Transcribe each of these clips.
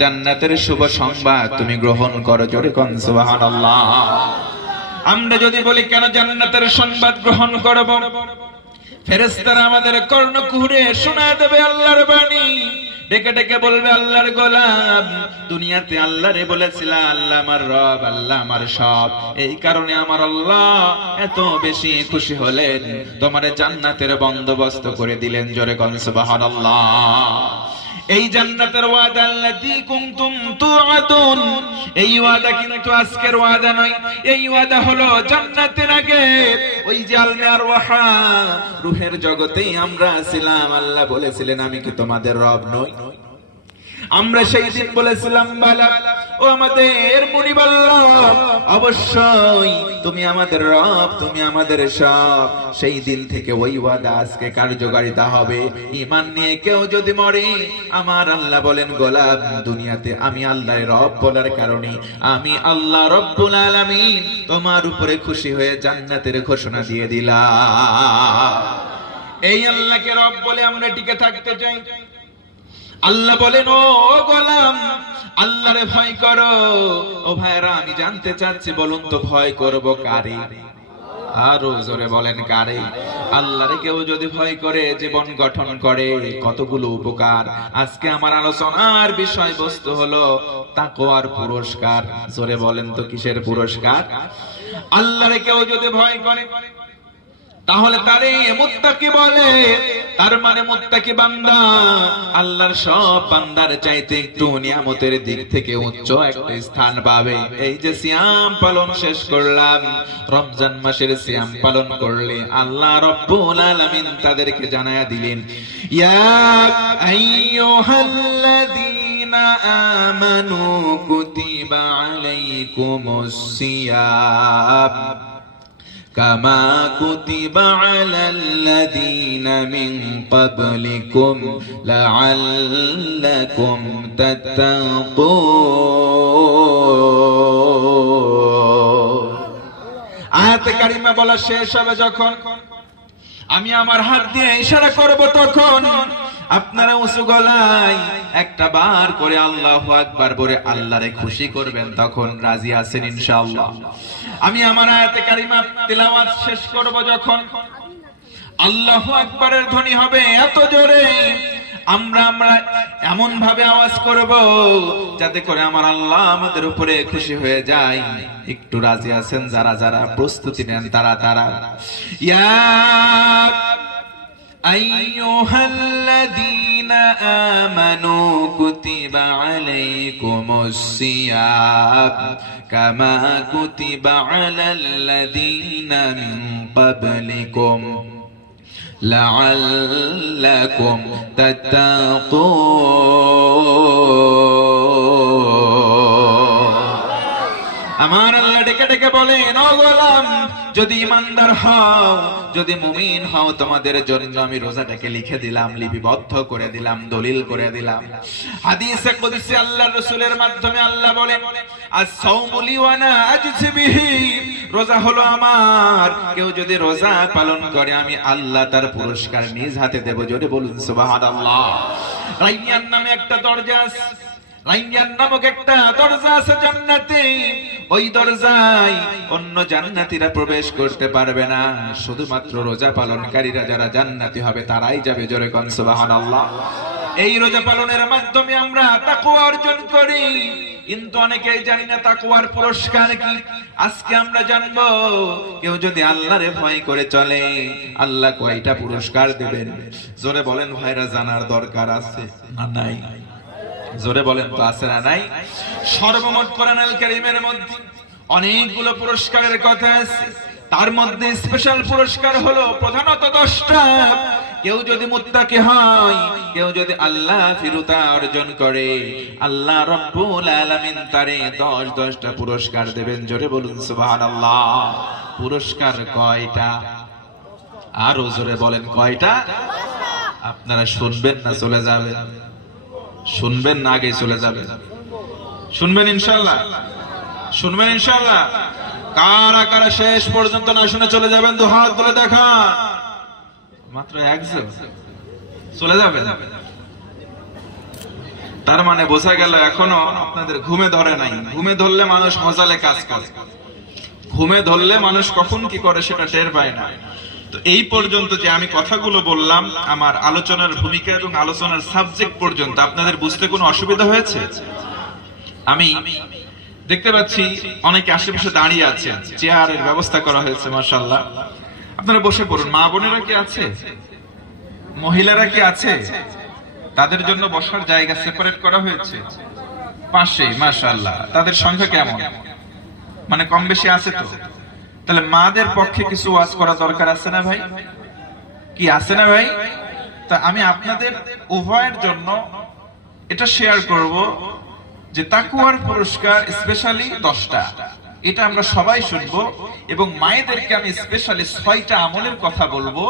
জান্নাতের শুভ সংবাদ তুমি গ্রহণ করো, জোরে কোন সুবহানাল্লাহ। আমরা যদি বলি কেন জান্নাতের সংবাদ গ্রহণ করব, ফেরেশতারা আমাদের কর্ণকুহরে শোনায় দেবে আল্লাহর বাণী, ডেকে ডেকে বলবে আল্লাহর গোলাম, দুনিয়াতে আল্লাহরে বলেছিলা আল্লাহ আমার রব, আল্লাহ আমার সব, এই কারণে আমার আল্লাহ এত বেশি খুশি হলেন, তোমারে জান্নাতের বন্দোবস্ত করে দিলেন, জোরে কোন সুবহানাল্লাহ। এই জান্নাতের ওয়াদা আল্লাযী কুনতুম তুআদুন, এই ওয়াদা কিন্তু আজকের ওয়াদা নয়, এই ওয়াদা হলো জান্নাতের আগে ওই যে আলমে আরওয়াহা রূহের জগতেই আমরা ছিলাম, আল্লাহ বলেছিলেন আমি কি তোমাদের রব নই? আমরা সেই দিন বলেছিলাম বালা, ও আমাদের মুনিব আল্লাহ, অবশ্যই তুমি আমাদের রব, তুমি আমাদের সব। সেই দিন থেকে ওই ওয়াদা আজকে কার্যকারিতা হবে। ঈমান নিয়ে কেউ যদি মরে, আমার আল্লাহ বলেন গোলাম, দুনিয়াতে আমি আল্লাহর রব বলার কারণে আমি আল্লাহ রব্বুল আলামিন তোমার উপরে খুশি হয়ে জান্নাতের ঘোষণা দিয়ে দিলাম। এই আল্লাহকে রব বলে আমরা টিকে থাকতে চাই। আল্লাহ বলেন ও গোলাম, আল্লাহরে ভয় করো। ও ভাইরা, আমি জানতে চাচ্ছি বলুন তো ভয় করব কারে? আরো জোরে বলেন কারে? আল্লাহরে কেউ যদি ভয় করে জীবন গঠন করে কতগুলো উপকার। আজকে আমার আলোচনার বিষয়বস্তু হলো তাকওয়ার পুরস্কার। জোরে বলেন তো কিসের পুরস্কার? আল্লাহরে কেউ যদি ভয় করে তাহলে তারে মুত্তাকি বলে, তার মানে মুত্তাকি বান্দা আল্লাহর সব বান্দার চাইতে একটু নিয়ামতের দিক থেকে উচ্চ একটা স্থান পাবে। এই যে সিয়াম পালন শেষ করলাম, রমজান মাসের সিয়াম পালন করলে আল্লাহ রব্বুল আলামিন তাদেরকে জানায়া দিলেন, ইয়া আইয়ুহাল্লাযীনা আমানু কুতিবা আলাইকুমুস সিয়াম কামা কুতিবা আলাল্লাযীনা মিন ক্বাবলিকুম লাআল্লাকুম তাত্তাকুন। আয়াতে কারিমা বলা শেষ হবে যখন, আমি আমার হাত দিয়ে ইশারা করব, তখন আপনারা উঁচু গলায় একটা বার করে আল্লাহু আকবার বলে আল্লাহরে খুশি করবেন। তখন রাজি আছেন ইনশাআল্লাহ? আমি আমার আয়াতে কারিমা তিলাওয়াত শেষ করব যখন, আল্লাহু আকবারের ধ্বনি হবে এত জোরে, আমরা এমন ভাবে আওয়াজ করব যাতে করে আমার আল্লাহ আমাদের উপরে খুশি হয়ে যায়। একটু রাজি আছেন? যারা যারা প্রস্তুতি নেন তারা ইয়া আইয়ুহাল্লাযীনা আমানু কুতিবা আলাইকুমুস সিয়াম কামা কুতিবা আলাল্লাযীনা মিন ক্বাবলিকুম লাআল্লাকুম তাত্তাকুন। আমার আল্লাহ ডেকে ডেকে বলেন, ও গোলাম, যদি ইমানদার হও, যদি মুমিন হও, তোমাদের জন্য আমি রোজাটাকে লিখে দিলাম, লিপিবদ্ধ করে দিলাম, দলিল করে দিলাম। হাদিসে কুদসি আল্লাহর রাসূলের মাধ্যমে আল্লাহ বলেন, আস-সাওমু লি ওয়া আনা আজজি বিহি, রোজা হলো আমার, কেউ যদি রোজা পালন করে আমি আল্লাহ তার পুরস্কার নিজ হাতে দেব। জোরে বলুন সুবহানাল্লাহ। রাইয়ান নামে একটা দরজা আছে, রাইয়ান নামক একটা দরজা আছে জান্নাতে। ওই দরজায় অন্য জান্নাতীরা প্রবেশ করতে পারবে না, শুধুমাত্র রোজা পালনকারীরা যারা জান্নাতি হবে তারাই যাবে। জোরে কোন সুবহানাল্লাহ। এই রোজা পালনের মাধ্যমে আমরা তাকওয়া অর্জন করি, কিন্তু অনেকেই জানি না তাকওয়ার পুরস্কার কি। আজকে আমরা জানবো, কেউ যদি আল্লাহরে ভয় করে চলে আল্লাহ কয়টা পুরস্কার দেবেন। জোরে বলেন ভাইরা, জানার দরকার আছে না নাই? জোরে বলেন তো, আছে না নাই? সর্বমোট কোরআনুল কারীমের মধ্যে অনেকগুলো পুরস্কারের কথা আছে, তার মধ্যে স্পেশাল পুরস্কার হলো প্রধানত 10টা। কেউ যদি মুত্তাকি হয়, কেউ যদি আল্লাহ ফিরুতা অর্জন করে, আল্লাহ রব্বুল আলামিন তারে 10টা পুরস্কার দেবেন। জোরে বলুন সুবহানাল্লাহ। পুরস্কার কয়টা? আরো জোরে বলেন কয়টা? আপনারা শুনবেন না চলে যাবেন? শুনবেন না আগে চলে যাবেন? শুনবেন ইনশাআল্লাহ? শুনবেন ইনশাআল্লাহ? কারা কারা শেষ পর্যন্ত না শুনে চলে যাবেন? দু হাত তুলে দেখান। মাত্র একজন চলে যাবেন? তার মানে বোঝা গেল এখনো আপনাদের ঘুমে ধরে নাই। ঘুমে ধরলে মানুষ মজালে কাজ করে, ঘুমে ধরলে মানুষ কখন কি করে সেটা টের পায় না। তো এই পর্যন্ত যে আমি কথাগুলো বললাম, আমার আলোচনার ভূমিকা এবং আলোচনার সাবজেক্ট পর্যন্ত আপনাদের বুঝতে কোনো অসুবিধা হয়েছে? আমি দেখতে পাচ্ছি অনেকে আশেপাশে দাঁড়িয়ে আছেন, চেয়ারের ব্যবস্থা করা হয়েছে মাশাআল্লাহ। আপনারা বসে পড়ুন। মা বোনেরা কি আছে? মহিলারা কি আছে? তাদের জন্য বসার জায়গা সেপারেট করা হয়েছে পাশে মাশাআল্লাহ। তাদের সংখ্যা কেমন? মানে কম বেশি আছে তো? তাহলে মাদের পক্ষে কিছু ওয়াজ করা দরকার আছে না ভাই? কি আছে না ভাই? তা আমি আপনাদের উভয়ের জন্য এটা শেয়ার করব যে তাকওয়ার পুরস্কার স্পেশালি 10টা, এটা আমরা সবাই শুনবো। এবং মায়েদেরকে আমি স্পেশালি 6টা আমলের কথা বলবো,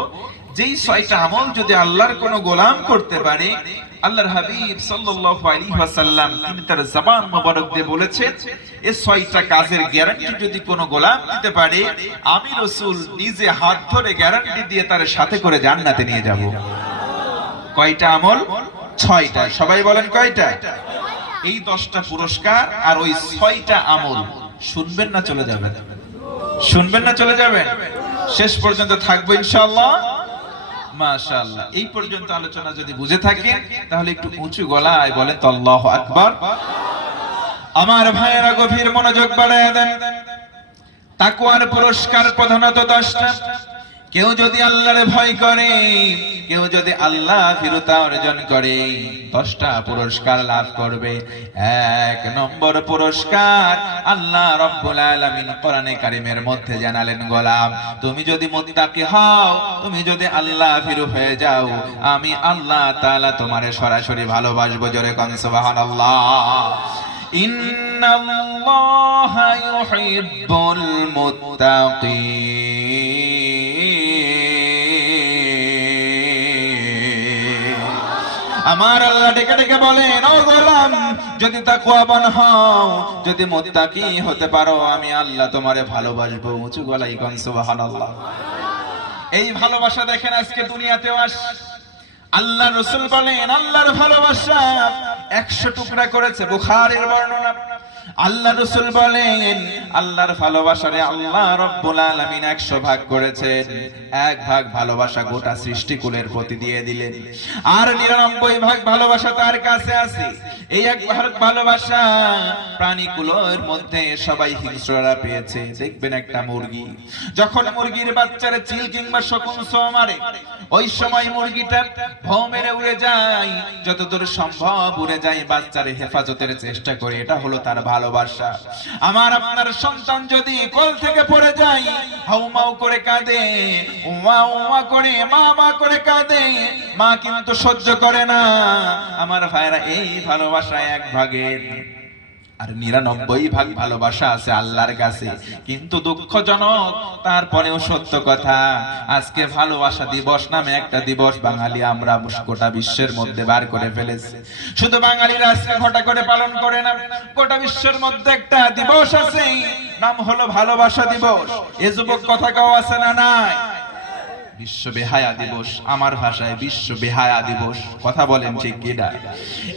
যেই 6টা আমল যদি আল্লাহর কোনো গোলাম করতে পারে, আল্লাহর হাবিব সাল্লাল্লাহু আলাইহি ওয়াসাল্লাম তিনি তার জবান মোবারক দিয়ে বলেছেন, এই 6টা কাজের গ্যারান্টি যদি কোনো গোলাম দিতে পারে, আমি রাসূল নিজে হাত ধরে গ্যারান্টি দিয়ে তার সাথে করে জান্নাতে নিয়ে যাব। কয়টা আমল? 6টা। সবাই বলেন কয়টা? এই 10টা পুরস্কার আর ওই 6টা আমল শুনবেন না চলে যাবেন? শুনবেন না চলে যাবেন? শেষ পর্যন্ত থাকবো ইনশাআল্লাহ। মাশাআল্লাহ। এই পর্যন্ত আলোচনা যদি বুঝে থাকেন তাহলে একটু উঁচু গলায় বলেন তো আল্লাহু আকবার। আমার ভাইয়েরা গভীর মনোযোগ বাড়ায় দেন। তাকওয়ার পুরস্কার প্রধানত 10টা। কেউ যদি আল্লাহরে ভয় করে, কেউ যদি আল্লাহ ভীরুতা অর্জন করে, 10টা পুরস্কার লাভ করবে। 1 নম্বর পুরস্কার আল্লাহ রাব্বুল আলামিন কোরআনে কারীমের মধ্যে জানালেন, গোলাম তুমি যদি মুত্তাকি হও, তুমি যদি আল্লাহ ভীরু হয়ে যাও, আমি আল্লাহ তাআলা তোমারে সরাসরি ভালোবাসবো। জোরে কোন সুবহানাল্লাহ। ইন্নাল্লাহা ইউহিব্বুল মুত্তাকিন। আমার আল্লাহ ডেকে ডেকে বলেন, ও গোলাম যদি তাকওয়াবান হও, যদি মুত্তাকি হতে পারো, আমি আল্লাহ তোমারে ভালোবাসবো। উঁচু গলায় কোন সুবহানাল্লাহ। এই ভালোবাসা দেখেন আজকে দুনিয়াতেও আল্লাহ রাসূল বলেন আল্লাহর ভালোবাসা 100 টুকরা করেছে, বুখারীর বর্ণনা। আল্লাহ রাসূল বলেন আল্লাহর ভালোবাসারে আল্লাহ রাব্বুল আলামিন 100 ভাগ করেছেন। 1 ভাগ ভালোবাসা গোটা সৃষ্টিকুলের প্রতি দিয়ে দিলেন, আর 99 ভাগ ভালোবাসা তার কাছে আছে। এই 1 ভাগ ভালোবাসা প্রাণীকুলের মধ্যে সবাই হিংস্ররা পেয়েছে। দেখবেন একটা মুরগি যখন মুরগির বাচ্চারে চিল কিংবা শকুন ছো মারে, ওই সময় মুরগিটা ভৌ মেরে উড়ে যায়, যতদূর সম্ভব উড়ে যায়, বাচ্চারে হেফাজতের চেষ্টা করে। এটা হলো তার ভালোবাসা। আমার আপনার সন্তান যদি কোল থেকে পড়ে যায়, হাউমাউ করে কাঁদে, ওয়া ওয়া করে, মা মা করে কাঁদে, মা কিন্তু সহ্য করে না। আমার ভাইরা, এই ভালোবাসা 1 ভাগের, আর 99 ভাগ ভালোবাসা আছে আল্লাহর কাছে। কিন্তু দুঃখজনক, তারপরেও সত্য কথা, আজকে ভালোবাসা দিবস নামে একটা দিবস বাঙালি আমরা গোটা বিশ্বের মধ্যে বার করে ফেলেছি। শুধু বাঙালিরা আজকে ঘটা করে পালন করে না, গোটা বিশ্বের মধ্যে একটা দিবস আছে, নাম হলো ভালোবাসা দিবস। এ যুবক কথা কাও আছে না নাই? বিশ্ব বেহায়া দিবস, আমার ভাষায় বিশ্ব বেহায়া দিবস। কথা বলেন ঠিক কিনা?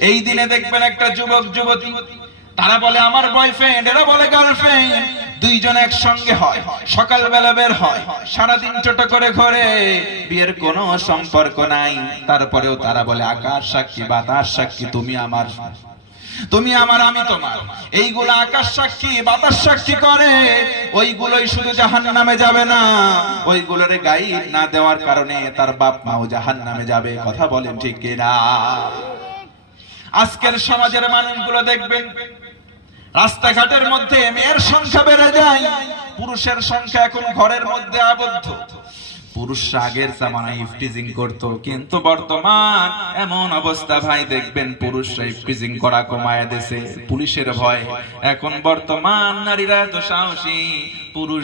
এই দিনে দেখবেন একটা যুবক যুবতী, তারা বলে আমার বয়ফ্রেন্ড, এরা বলে গার্লফ্রেন্ড, দুইজন একসঙ্গে হয়, সকালবেলা বের হয়, সারাদিন টোটো করে ঘোরে, বিয়ের কোনো সম্পর্ক নাই। তারপরেও তারা বলে আকাশ সাক্ষী বাতাস সাক্ষী, তুমি আমার, তুমি আমার, আমি তোমার। এইগুলো আকাশ সাক্ষী বাতাস সাক্ষী করে, ওইগুলোই শুধু জাহান্নামে যাবে না, ওইগুলোর গাইড না দেওয়ার কারণে তার বাপ মাও জাহান্নামে যাবে। কথা বলেন ঠিক কিনা? আজকের সমাজের মানুষগুলো দেখবেন রাস্তাঘাটের মধ্যে মেয়ের সংখ্যা বেড়ে যায়, পুরুষের সংখ্যা এখন ঘরের মধ্যে আবদ্ধ। পুরুষরা আগের জামানায় ইফটিজিং করত, কিন্তু বর্তমান এমন অবস্থা ভাই, দেখবেন পুরুষরা ইফটিজিং করা কমায় দিয়েছে পুলিশের ভয়। এখন বর্তমান নারীরা তো সাহসী, পুরুষ